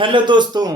Hello दोस्तों,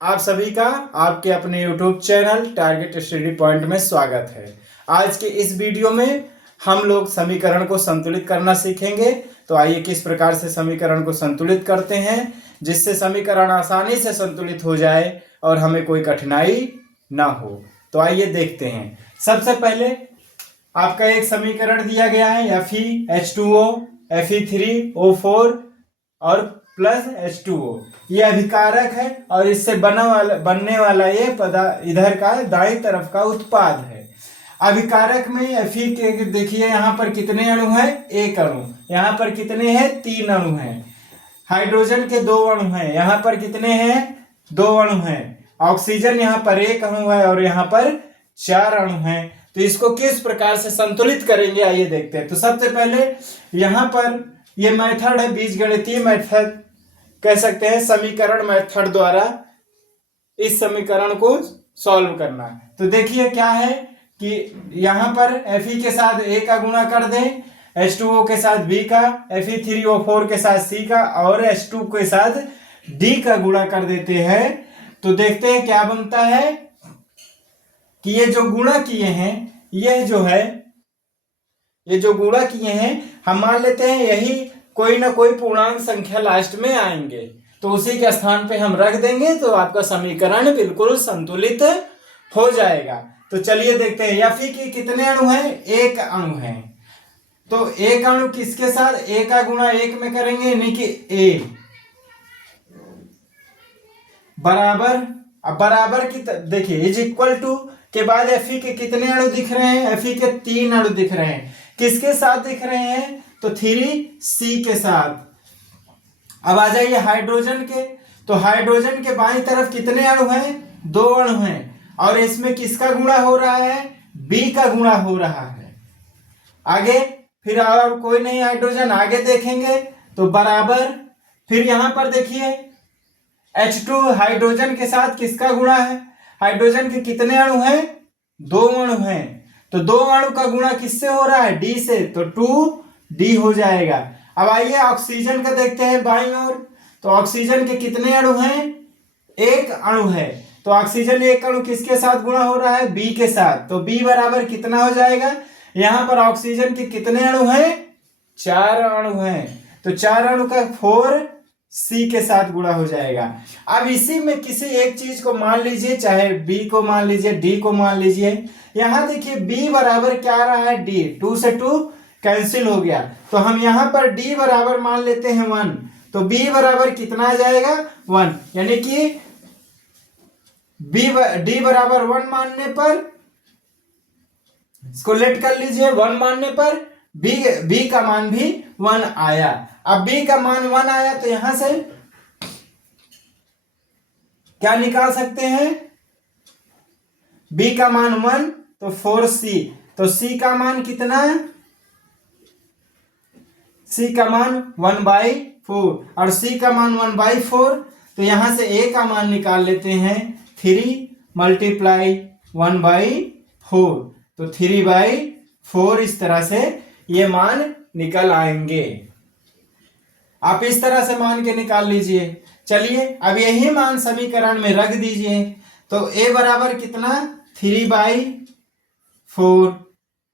आप सभी का आपके अपने YouTube channel target study point में स्वागत है। आज के इस वीडियो में हम लोग समीकरण को संतुलित करना सीखेंगे। तो आइए किस प्रकार से समीकरण को संतुलित करते हैं जिससे समीकरण आसानी से संतुलित हो जाए और हमें कोई कठिनाई ना हो। तो आइए देखते हैं। सबसे पहले आपका एक समीकरण दिया गया है FeH2O Fe3O4 और प्लस H2O। ये अभिकारक है और इससे बनने वाला ये इधर का दाईं तरफ का उत्पाद है। अभिकारक में Fe के देखिए यहाँ पर कितने अणु हैं? एक अणु। यहाँ पर कितने हैं? 3 अणु हैं। हाइड्रोजन के 2 अणु हैं। यहाँ पर कितने हैं? 2 अणु हैं। ऑक्सीजन यहाँ पर 1 अणु है और यहाँ पर 4 अणु हैं। तो इसको किस प्रकार से संतुलित करेंगे आइए देखते हैं। तो सबसे पहले यहाँ पर ये मेथड है, बीजगणितीय मेथड कह सकते हैं, समीकरण मेथड द्वारा इस समीकरण को सॉल्व करना। तो देखिए क्या है कि यहाँ पर Fe के साथ A का गुणा कर दें, H2O के साथ B का, Fe3O4 के साथ C का और H2 के साथ D का गुणा कर देते हैं। तो देखते हैं क्या बनता है कि ये जो गुणा किए हैं, ये जो गुणा किए हैं हम मान लेते हैं यही कोई ना कोई पूर्णांक संख्या लास्ट में आएंगे, तो उसी के स्थान पे हम रख देंगे तो आपका समीकरण बिल्कुल संतुलित हो जाएगा। तो चलिए देखते हैं। Fe के कितने अणु हैं? 1 अणु है। तो 1 अणु किसके साथ? A का गुणा 1 में करेंगे, यानी कि A बराबर। अब बराबर की देखिए इज इक्वल टू के बाद Fe के कितने अणु दिख रहे हैं? Fe के 3 अणु दिख रहे हैं। किसके साथ दिख रहे हैं? तो 3C के साथ। अब आ जाइए हाइड्रोजन के। तो हाइड्रोजन के बाईं तरफ कितने अणु हैं? 2 अणु हैं। और इसमें किसका गुणा हो रहा है? B का गुणा हो रहा है। आगे फिर और कोई नहीं हाइड्रोजन, आगे देखेंगे तो बराबर। फिर यहां पर देखिए H2 हाइड्रोजन के साथ किसका गुणा है? हाइड्रोजन के कितने अणु हैं? 2 अणु हैं। तो 2 अणु का गुणा किससे हो रहा है? D से, तो 2D हो जाएगा। अब आइए ऑक्सीजन का देखते हैं बाईं ओर। तो ऑक्सीजन के कितने अणु हैं? 1 अणु है। तो ऑक्सीजन 1 अणु किसके साथ गुणा हो रहा है? B के साथ। तो B बराबर कितना हो जाएगा? यहां पर ऑक्सीजन के कितने अणु हैं? 4 अणु हैं। तो 4 अणु का 4C के साथ गुणा हो जाएगा। अब इसी में किसी एक चीज को मान लीजिए, चाहे B को मान लीजिए, D को मान लीजिए। यहां देखिए B बराबर क्या आ रहा है? D। 2 से 2 कैंसिल हो गया, तो हम यहां पर D बराबर मान लेते हैं 1। तो B बराबर कितना आ जाएगा? 1। यानी कि D बराबर 1 मानने पर, इसको लेट कर लीजिए, 1 मानने पर B का मान भी 1 आया। अब B का मान 1 आया तो यहां से क्या निकाल सकते हैं? B का मान 1 तो 4C। तो C का मान कितना है? C का मान 1/4 और C का मान 1/4। तो यहां से A का मान निकाल लेते हैं, 3 × 1/4। तो 3/4 इस तरह से ये मान निकल आएंगे। आप इस तरह से मान के निकाल लीजिए। चलिए अब यही मान समीकरण में रख दीजिए। तो A बराबर कितना? 3/4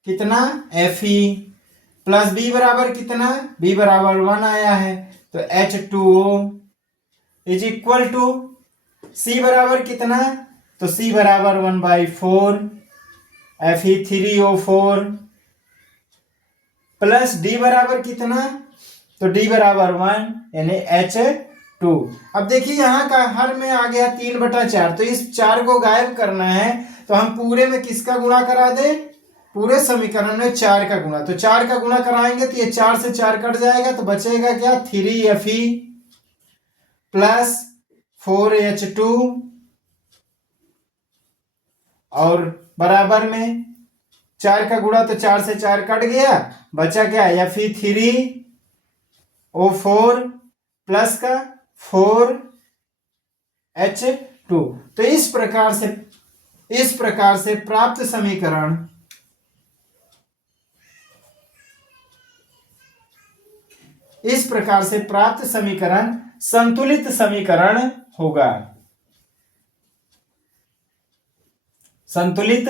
कितना? Fe प्लस B बराबर कितना? B बराबर 1 आया है। तो H2O is equal to C बराबर कितना? तो C बराबर 1/4 Fe3O4 प्लस D बराबर कितना? तो D बराबर 1 यानी H2। अब देखिए यहाँ का हर में आ गया 3/4। तो इस 4 को गायब करना है, तो हम पूरे में किसका गुणा करा दें? पूरे समीकरण में 4 का गुणा। तो 4 का गुणा कराएंगे तो ये 4 से 4 कट जाएगा, तो बचेगा क्या? 3Fe प्लस 4H2 और बराबर में 4 का गुणा, तो 4 से 4 कट गया, बचा क्या? Fe3O4 प्लस का 4H2। तो इस प्रकार से प्राप्त समीकरण संतुलित समीकरण होगा। संतुलित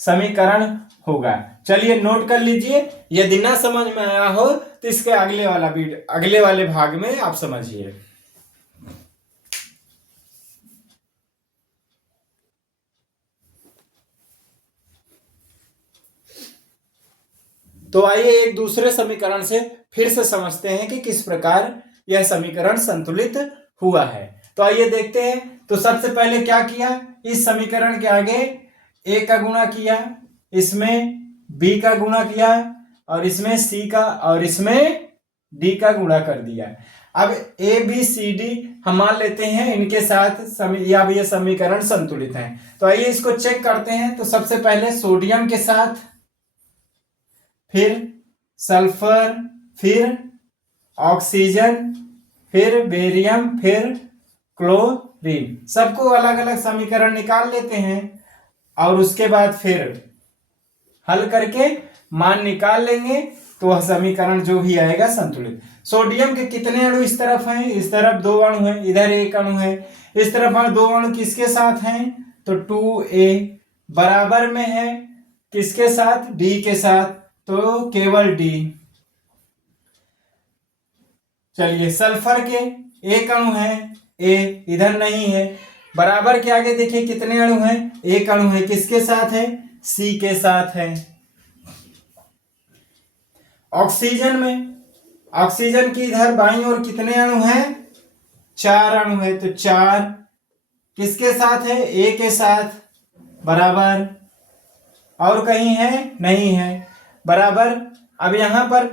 समीकरण होगा। चलिए नोट कर लीजिए। यदि ना समझ में आया हो तो इसके अगले वाले भाग में आप समझिए। तो आइए एक दूसरे समीकरण से फिर से समझते हैं कि किस प्रकार यह समीकरण संतुलित हुआ है। तो आइए देखते हैं। तो सबसे पहले क्या किया, इस समीकरण के आगे a का गुणा किया, इसमें b का गुणा किया और इसमें c का और इसमें d का गुणा कर दिया। अब a b c d हम मान लेते हैं इनके साथ या ये समीकरण संतुलित हैं। तो आइए इसको चेक करते हैं। तो सबसे पहले सोडियम के साथ, फिर सल्फर, फिर ऑक्सीजन, फिर बेरियम, फिर क्लोरीन, सबको अलग अलग समीकरण निकाल लेते हैं और उसके बाद फिर हल करके मान निकाल लेंगे तो वह समीकरण जो भी आएगा संतुलित। सोडियम के कितने अणु इस तरफ हैं, इस तरफ 2 अणु हैं, इधर 1 अणु है, इस तरफ 2 अणु किसके साथ हैं, तो 2a बराबर में है किसके साथ, d के साथ, तो केवल d। चलिए सल्फर के 1 अणु है, a इधर नहीं है, बराबर के आगे देखिए कितने अणु हैं, 1 अणु है, किसके साथ है, c के साथ है। ऑक्सीजन में, ऑक्सीजन की इधर बाईं ओर कितने अणु हैं, 4 अणु है, तो 4 किसके साथ है, a के साथ, बराबर, और कहीं है, नहीं है, बराबर। अब यहां पर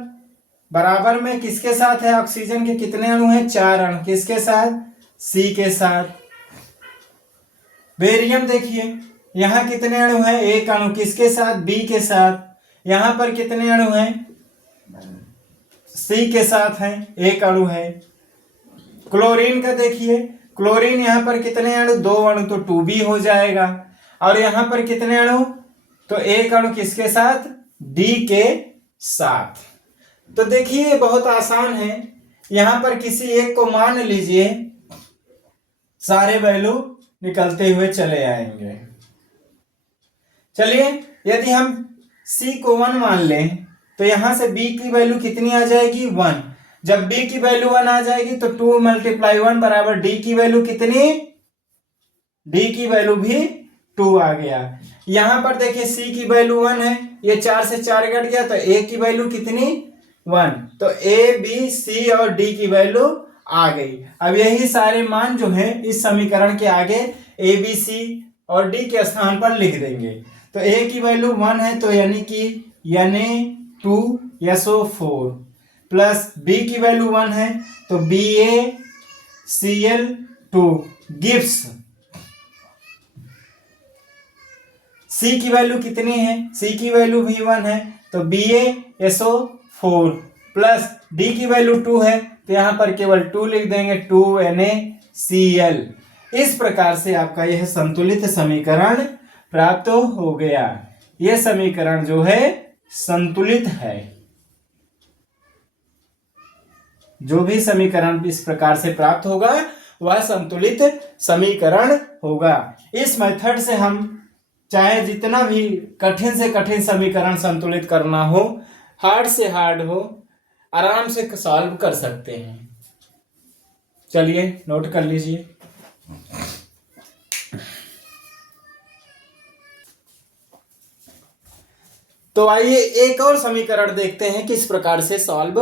बराबर में किसके साथ है, ऑक्सीजन के कितने अणु हैं, 4 अणु, किसके साथ, C के साथ। बेरियम देखिए यहां कितने अणु हैं, 1 अणु, किसके साथ, B के साथ। यहां पर कितने अणु हैं, C के साथ हैं, 1 अणु है। क्लोरीन का देखिए, क्लोरीन यहां पर कितने अणु, 2 अणु, तो 2B हो जाएगा। और यहां पर कितने अणु, तो 1 अणु, किसके साथ, D के साथ। तो देखिए बहुत आसान है, यहां पर किसी एक को मान लीजिए, सारे वैल्यू निकलते हुए चले आएंगे। चलिए यदि हम C को 1 मान लें तो यहां से B की वैल्यू कितनी आ जाएगी, 1। जब B की वैल्यू 1 आ जाएगी तो 2 × 1 बराबर D की वैल्यू कितनी, D की वैल्यू भी 2 आ गया। यहां पर देखिए C की वैल्यू 1 है, ये 4 से 4 कट गया, तो A की वैल्यू कितनी, 1। तो A B C और D की वैल्यू आ गई। अब यही सारे मान जो है इस समीकरण के आगे A B C और D के स्थान पर लिख देंगे। तो A की वैल्यू 1 है, तो यानी कि Na2SO4, प्लस B की वैल्यू 1 है, तो BaCl2 गिव्स। C की वैल्यू कितनी है, C की वैल्यू भी 1 है, तो BaSO4, प्लस D की वैल्यू 2 है, तो यहां पर केवल 2 लिख देंगे, 2NaCl। इस प्रकार से आपका यह संतुलित समीकरण प्राप्त हो गया। यह समीकरण जो है संतुलित है। जो भी समीकरण इस प्रकार से प्राप्त होगा वह संतुलित समीकरण होगा। इस मेथड से हम चाहे जितना भी कठिन से कठिन समीकरण संतुलित करना हो, हार्ड से हार्ड हो, आराम से सॉल्व कर सकते हैं। चलिए नोट कर लीजिए। तो आइए एक और समीकरण देखते हैं किस प्रकार से सॉल्व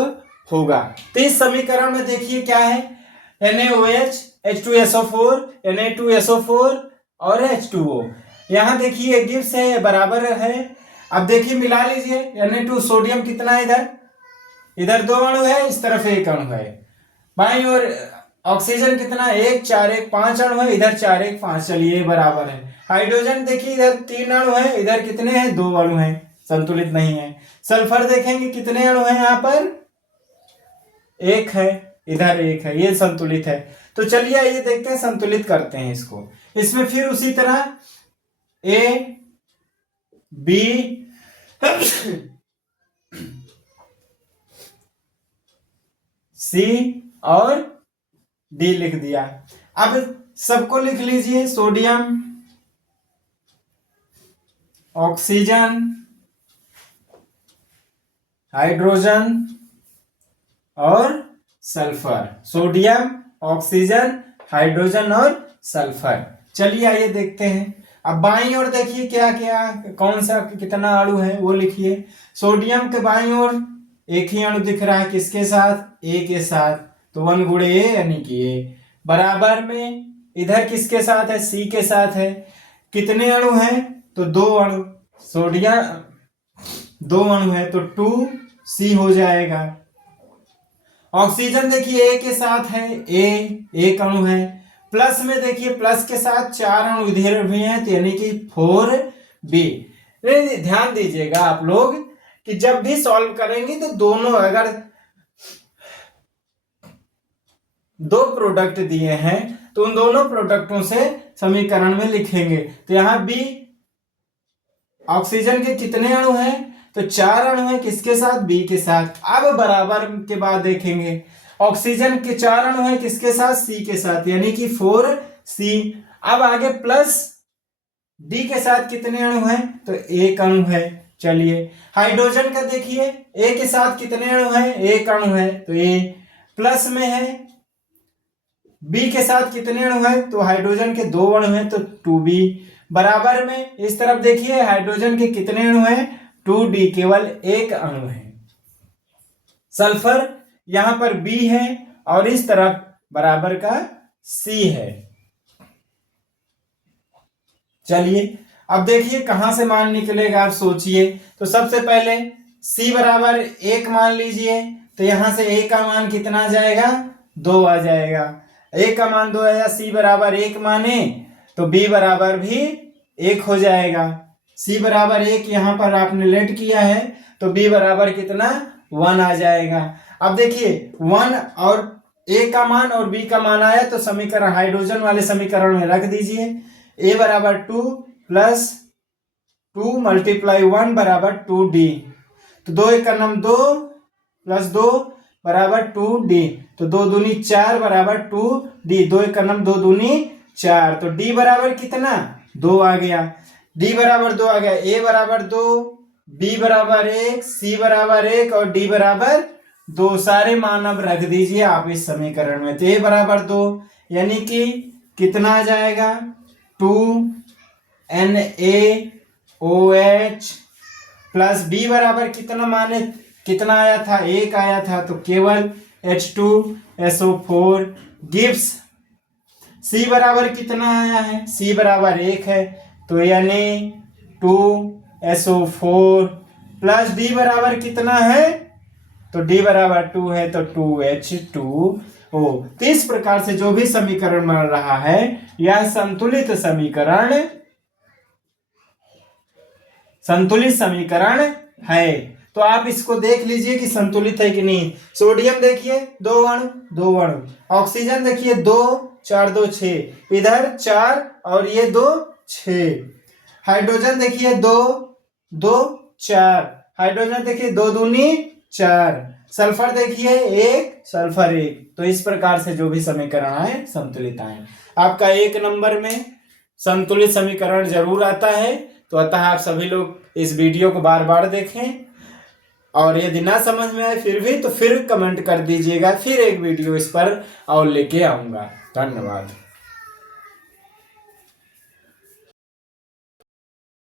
होगा। तो इस समीकरण में देखिए क्या है, NaOH, H2SO4, Na2SO4 और H2O। यहां देखिए गिव्स है, बराबर है। अब देखिए मिला लीजिए, Na2 सोडियम कितना है, इधर 2 अणु है, इस तरफ 1 अणु है। बाईं ओर ऑक्सीजन कितना, 1 4 1 5 अणु है, इधर 4 1 5, चलिए बराबर है। हाइड्रोजन देखिए इधर 3 अणु है, इधर कितने हैं, 2 अणु है, संतुलित नहीं है। सल्फर देखेंगे कितने अणु है, यहां पर 1 है, इधर 1 है, ये संतुलित है। तो चलिए आइए देखते हैं, संतुलित करते हैं इसको। इसमें फिर उसी तरह A B C और D लिख दिया। अब सबको लिख लीजिए, सोडियम, ऑक्सीजन, हाइड्रोजन और सल्फर। सोडियम, ऑक्सीजन, हाइड्रोजन और सल्फर। चलिए आइए देखते हैं। अब बाईं ओर देखिए क्या क्या, कौन सा कितना अणु है वो लिखिए। सोडियम के बाईं ओर एक ही अणु दिख रहा है, किसके साथ? ए के साथ, तो 1 गुणे ए यानी कि ए। बराबर में इधर किसके साथ है? सी के साथ है। कितने अणु हैं? तो 2 अणु। सोडियम 2 अणु है तो 2C हो जाएगा। ऑक्सीजन देखिए ए के साथ है, ए एक अणु है। प्लस में देखिए प्लस के साथ 4 अणु इधर भी हैं, तो यानी कि 4B। ध्यान दीजिएगा आप लोग कि जब भी सॉल्व करेंगे तो दोनों, अगर 2 प्रोडक्ट दिए हैं तो उन दोनों प्रोडक्टों से समीकरण में लिखेंगे। तो यहां बी, ऑक्सीजन के कितने अणु हैं? तो 4 अणु हैं, किसके साथ? बी के साथ। अब बराबर के बाद देखेंगे, ऑक्सीजन के 4 अणु हैं, किसके साथ? सी के साथ, यानी कि 4C। अब आगे प्लस डी के साथ कितने अणु हैं? तो 1 अणु है। चलिए हाइड्रोजन का देखिए, ए के साथ कितने अणु हैं? 1 अणु है तो ए। प्लस में है बी के साथ कितने अणु हैं? तो हाइड्रोजन के 2 अणु हैं तो 2B। बराबर में इस तरफ देखिए, हाइड्रोजन के कितने अणु हैं? 2D, केवल 1 अणु है। सल्फर यहां पर B है और इस तरफ बराबर का C है। चलिए अब देखिए कहां से मान निकलेगा, आप सोचिए। तो सबसे पहले C बराबर 1 मान लीजिए, तो यहां से A का मान कितना आ जाएगा? 2 आ जाएगा। A का मान 2 आया, C बराबर 1 माने तो B बराबर भी 1 हो जाएगा। C बराबर 1 यहां पर आपने लेट किया है तो B बराबर कितना? 1 आ जाएगा। अब देखिए 1 और A का मान और B का मान आया तो समीकरण, हाइड्रोजन वाले समीकरण में रख दीजिए। A बराबर 2 प्लस 2 मल्टीप्लाई 1 बराबर 2D। तो 2 एक का नाम 2 प्लस 2 बराबर 2D। तो 2 दूनी 4 बराबर 2D। 2 एक का नाम 2 दूनी 4। तो D बराबर कितना? 2 आ गया। D बराबर 2 आ गया। A बराबर 2, B बराबर 1, C बराबर 1 और D बराबर 2। सारे मान अब रख दीजिए आप इस समीकरण में। तो A बराबर 2 यानी कि कितना आ जाएगा? 2NaOH प्लस B बराबर कितना माने, कितना आया था? 1 आया था तो केवल H2SO4 गिव्स। C बराबर कितना आया है? C बराबर 1 है तो यानी 2SO4 प्लस D बराबर कितना है? तो D बराबर 2 है तो 2H2O। तो इस प्रकार से जो भी समीकरण बन रहा है यह संतुलित समीकरण है। तो आप इसको देख लीजिए कि संतुलित है कि नहीं। सोडियम देखिए 2 अणु, ऑक्सीजन देखिए 2, 4 2 6, इधर 4 और ये 2 6। हाइड्रोजन देखिए 2 2 4, हाइड्रोजन देखिए 2 दूनी 4। सल्फर देखिए 1, सल्फर 1। तो इस प्रकार से जो भी समीकरण आए संतुलित आए। आपका 1 नंबर में संतुलित समीकरण जरूर आता है। तो अतः आप सभी लोग इस वीडियो को बार बार देखें और यदि ना समझ में आए फिर भी तो फिर कमेंट कर दीजिएगा, फिर एक वीडियो इस पर और लेके आऊंगा। धन्यवाद।